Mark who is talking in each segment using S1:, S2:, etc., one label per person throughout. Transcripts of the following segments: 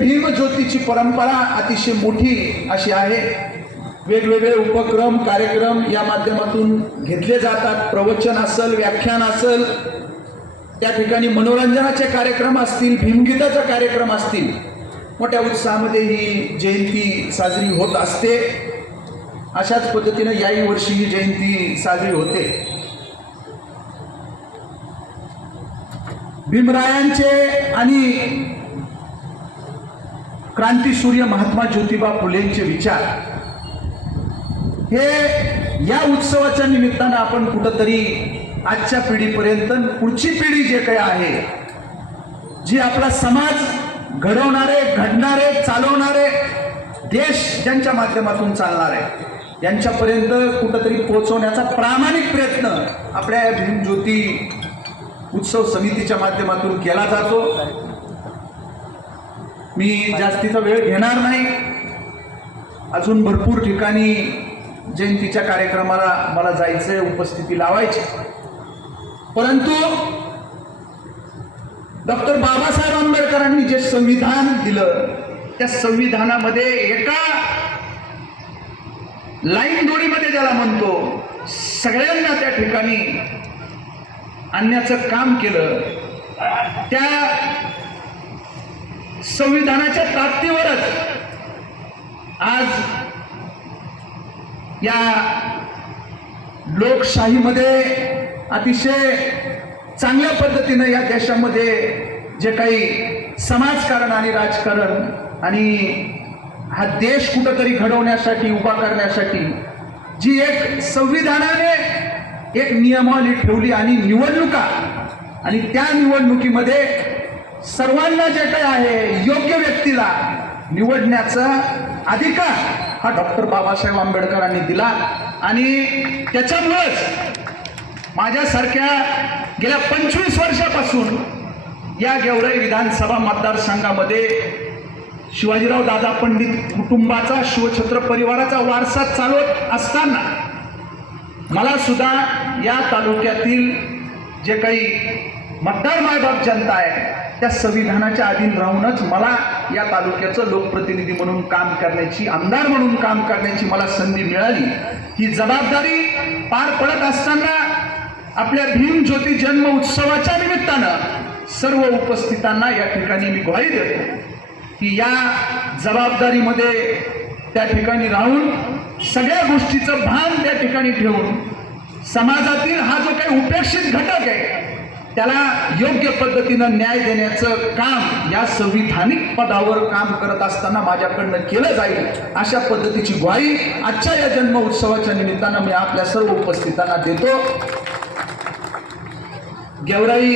S1: भीमज्योतीची परंपरा अतिशय मोठी अशी आहे. वेगवेगळे उपक्रम कार्यक्रम या माध्यमातून घेतले जातात. प्रवचन असेल व्याख्यान असेल त्या ठिकाणी मनोरंजनाचे कार्यक्रम असतील भीमगीताचा कार्यक्रम असतील मोठ्या उत्साहामध्ये ही जयंती साजरी होत असते. अशाच पद्धतीनं याही वर्षी ही जयंती साजरी होते. भीमरायांचे आणि क्रांतीसूर्य महात्मा ज्योतिबा फुलेंचे विचार. हे या उत्सवाच्या निमित्तानं आपण कुठंतरी आजच्या पिढीपर्यंत पुढची पिढी जे काही आहे जी आपला समाज घडवणारे घडणारे चालवणारे देश ज्यांच्या माध्यमातून चालणार आहे यांच्यापर्यंत कुठंतरी पोहोचवण्याचा प्रामाणिक प्रयत्न आपल्या या भीमज्योती उत्सव समितीच्या माध्यमातून केला जातो. मी जास्तीचा वेळ घेणार नाही. अजून भरपूर ठिकाणी जयंतीच्या कार्यक्रमाला मला जायचंय उपस्थिती लावायची. परंतु डॉक्टर बाबासाहेब आंबेडकरांनी जे संविधान दिलं त्या संविधानामध्ये एका लाईन दोरीमध्ये ज्याला म्हणतो सगळ्यांना त्या ठिकाणी आणण्याचं काम केलं त्या संविधानाच्या ताकदीवरच आज या लोकशाहीमध्ये अतिशय चांगल्या पद्धतीनं या देशामध्ये जे काही समाजकारण आणि राजकारण आणि हा देश कुठंतरी घडवण्यासाठी उभा करण्यासाठी जी एक संविधानाने एक नियमावली ठेवली आणि निवडणुका आणि त्या निवडणुकीमध्ये सर्वांना जे काही आहे योग्य व्यक्तीला निवडण्याचा अधिकार हा डॉक्टर बाबासाहेब आंबेडकरांनी दिला. आणि त्याच्यामुळंच माझ्यासारख्या गेल्या पंचवीस वर्षापासून या गेवराई विधानसभा मतदारसंघामध्ये शिवाजीराव दादा पंडित कुटुंबाचा शिवछत्र परिवाराचा वारसा चालवत असताना मला सुद्धा या तालुक्यातील जे काही मतदार मायबाप जनता आहे त्या संविधानाच्या अधीन राहूनच मला या तालुक्याचं लोकप्रतिनिधी म्हणून काम करण्याची आमदार म्हणून काम करण्याची मला संधी मिळाली. ही जबाबदारी पार पडत असताना आपल्या भीम ज्योती जन्म उत्सवाच्या निमित्तानं सर्व उपस्थितांना या ठिकाणी मी ग्वाही देतो. की या जबाबदारीमध्ये त्या ठिकाणी राहून सगळ्या गोष्टीचं भान त्या ठिकाणी ठेवून समाजातील हा जो काही उपेक्षित घटक आहे त्याला योग्य पद्धतीनं न्याय देण्याचं काम या संविधानिक पदावर काम करत असताना माझ्याकडनं केलं जाईल अशा पद्धतीची ग्वाही आजच्या या जन्म उत्सवाच्या निमित्तानं मी आपल्या सर्व उपस्थितांना देतो. गेवराई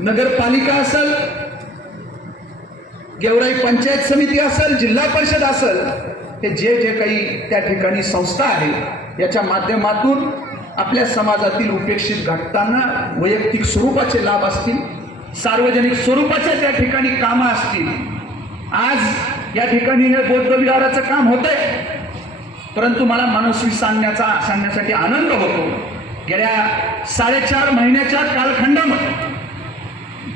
S1: नगरपालिका असेल गेवराई पंचायत समिती असेल जिल्हा परिषद असेल हे जे जे काही त्या ठिकाणी संस्था आहे याच्या माध्यमातून आपल्या समाजातील उपेक्षित घटकांना वैयक्तिक स्वरूपाचे लाभ असतील सार्वजनिक स्वरूपाच्या त्या ठिकाणी कामं असतील. आज या ठिकाणी हे बौद्ध काम होतंय. परंतु मला मनस्वी सांगण्याचा सांगण्यासाठी आनंद होतो. गेल्या साडेचार महिन्याच्या कालखंडामध्ये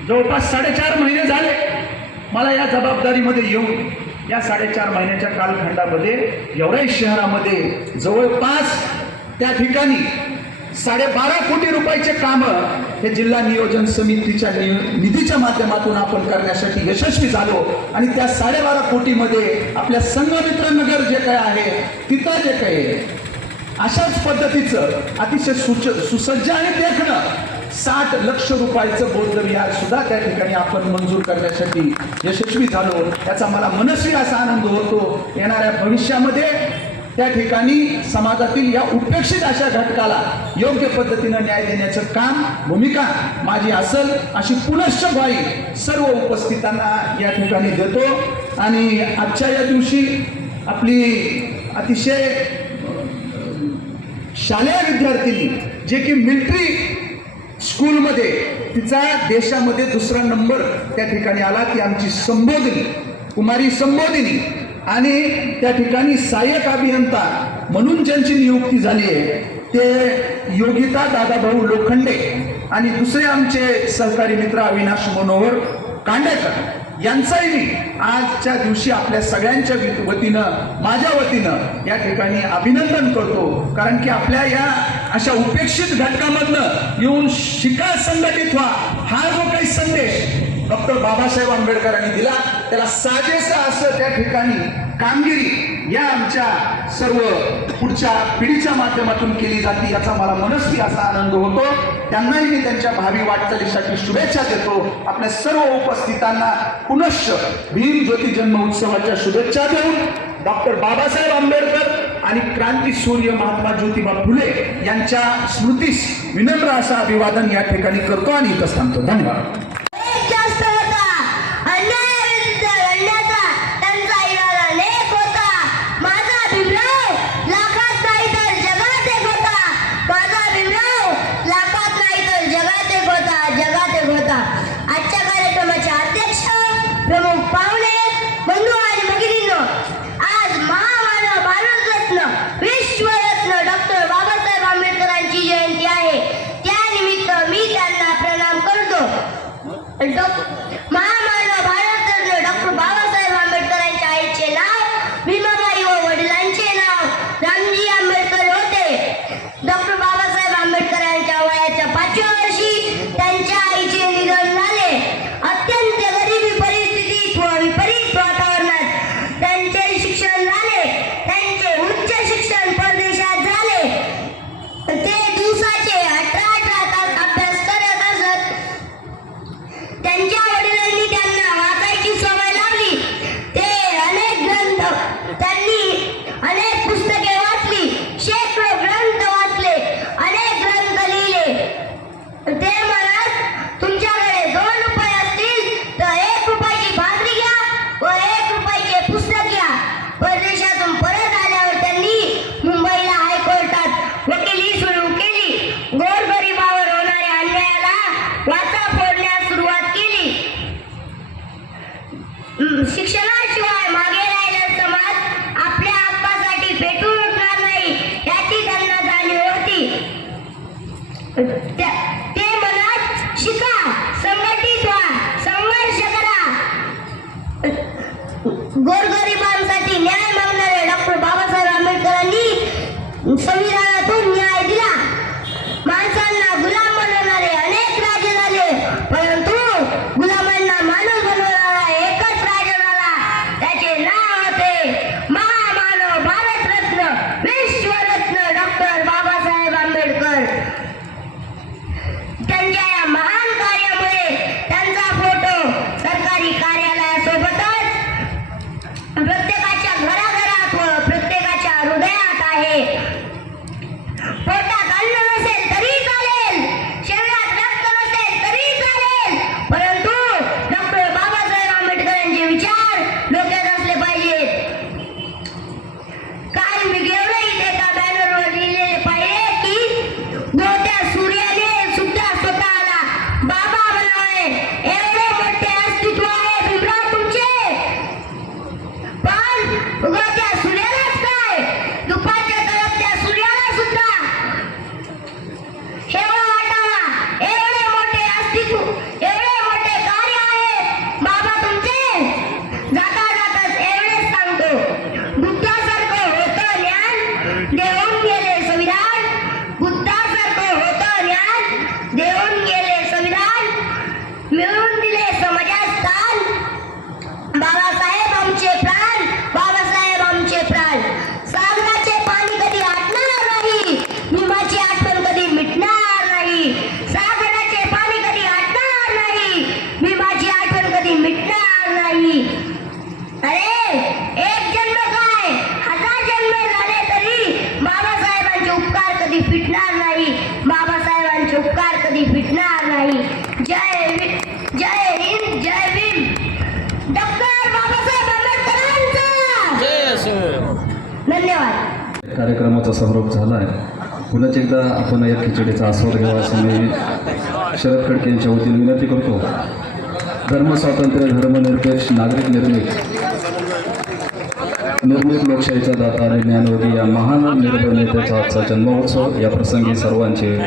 S1: जवळपास साडेचार महिने झाले मला या जबाबदारीमध्ये येऊन या साडेचार महिन्याच्या कालखंडामध्ये एवढ्याही शहरामध्ये जवळपास त्या ठिकाणी साडेबारा कोटी रुपयाचे कामं हे जिल्हा नियोजन समितीच्या निधीच्या माध्यमातून आपण करण्यासाठी यशस्वी झालो. आणि त्या साडेबारा कोटीमध्ये आपल्या संघमित्र नगर जे काय आहे तिथं जे काही आहे अशाच पद्धतीचं अतिशय सुच सुसज्ज आणि देखणं साठ लक्ष रुपयाचं बौद्ध विहार सुद्धा त्या ठिकाणी आपण मंजूर करण्यासाठी यशस्वी झालो. याचा मला मनस्वी असा आनंद होतो. येणाऱ्या भविष्यामध्ये त्या ठिकाणी समाजातील या उपेक्षित अशा घटकाला योग्य पद्धतीनं न्याय देण्याचं काम भूमिका माझी असल अशी पुनश्च ग्वाही सर्व उपस्थितांना या ठिकाणी देतो. आणि आजच्या या दिवशी आपली अतिशय शालेय विद्यार्थिनी जे की मिलिटरी स्कूलमध्ये तिचा देशामध्ये दुसरा नंबर त्या ठिकाणी आला ती आमची संबोधिनी कुमारी संबोधिनी. आणि त्या ठिकाणी सहाय्यक अभियंता म्हणून ज्यांची नियुक्ती झाली आहे ते योगिता दादाभाऊ लोखंडे आणि दुसरे आमचे सहकारी मित्र अविनाश मनोहर कांडेकर यांचाही मी आजच्या दिवशी आपल्या सगळ्यांच्या वतीनं माझ्या वतीनं या ठिकाणी अभिनंदन करतो. कारण की आपल्या या अशा उपेक्षित घटकामधनं येऊन शिका संघटित व्हा हा जो काही संदेश डॉक्टर बाबासाहेब आंबेडकरांनी दिला. त्याला साजेसा असं त्या ठिकाणी कामगिरी या आमच्या सर्व पुढच्या पिढीच्या माध्यमातून केली जाते याचा मला मनस्वी असा आनंद होतो. त्यांनाही मी त्यांच्या भावी वाटचालीसाठी शुभेच्छा देतो. आपल्या सर्व उपस्थितांना पुनश्च भीम ज्योती जन्म उत्सवाच्या शुभेच्छा देऊन डॉक्टर बाबासाहेब आंबेडकर आणि क्रांती सूर्य महात्मा ज्योतिबा फुले यांच्या स्मृतीस विनम्र असं अभिवादन या ठिकाणी करतो आणि इथं सांगतो धन्यवाद.
S2: It's. कार्यक्रमाचा
S3: समारोप झाला आहे पुन्हा एकदा आपण या खिचडीचा आस्वाद घ्यावा असं मी शरद खडके यांच्या वतीने विनंती करतो. धर्मस्वातंत्र्य धर्मनिरपेक्ष नागरिक निर्मित. निर्मित लोकशाहीचा दाता आणि ज्ञानवधी या महान निर्भय नेत्याचा आजचा जन्मोत्सव या प्रसंगी सर्वांचे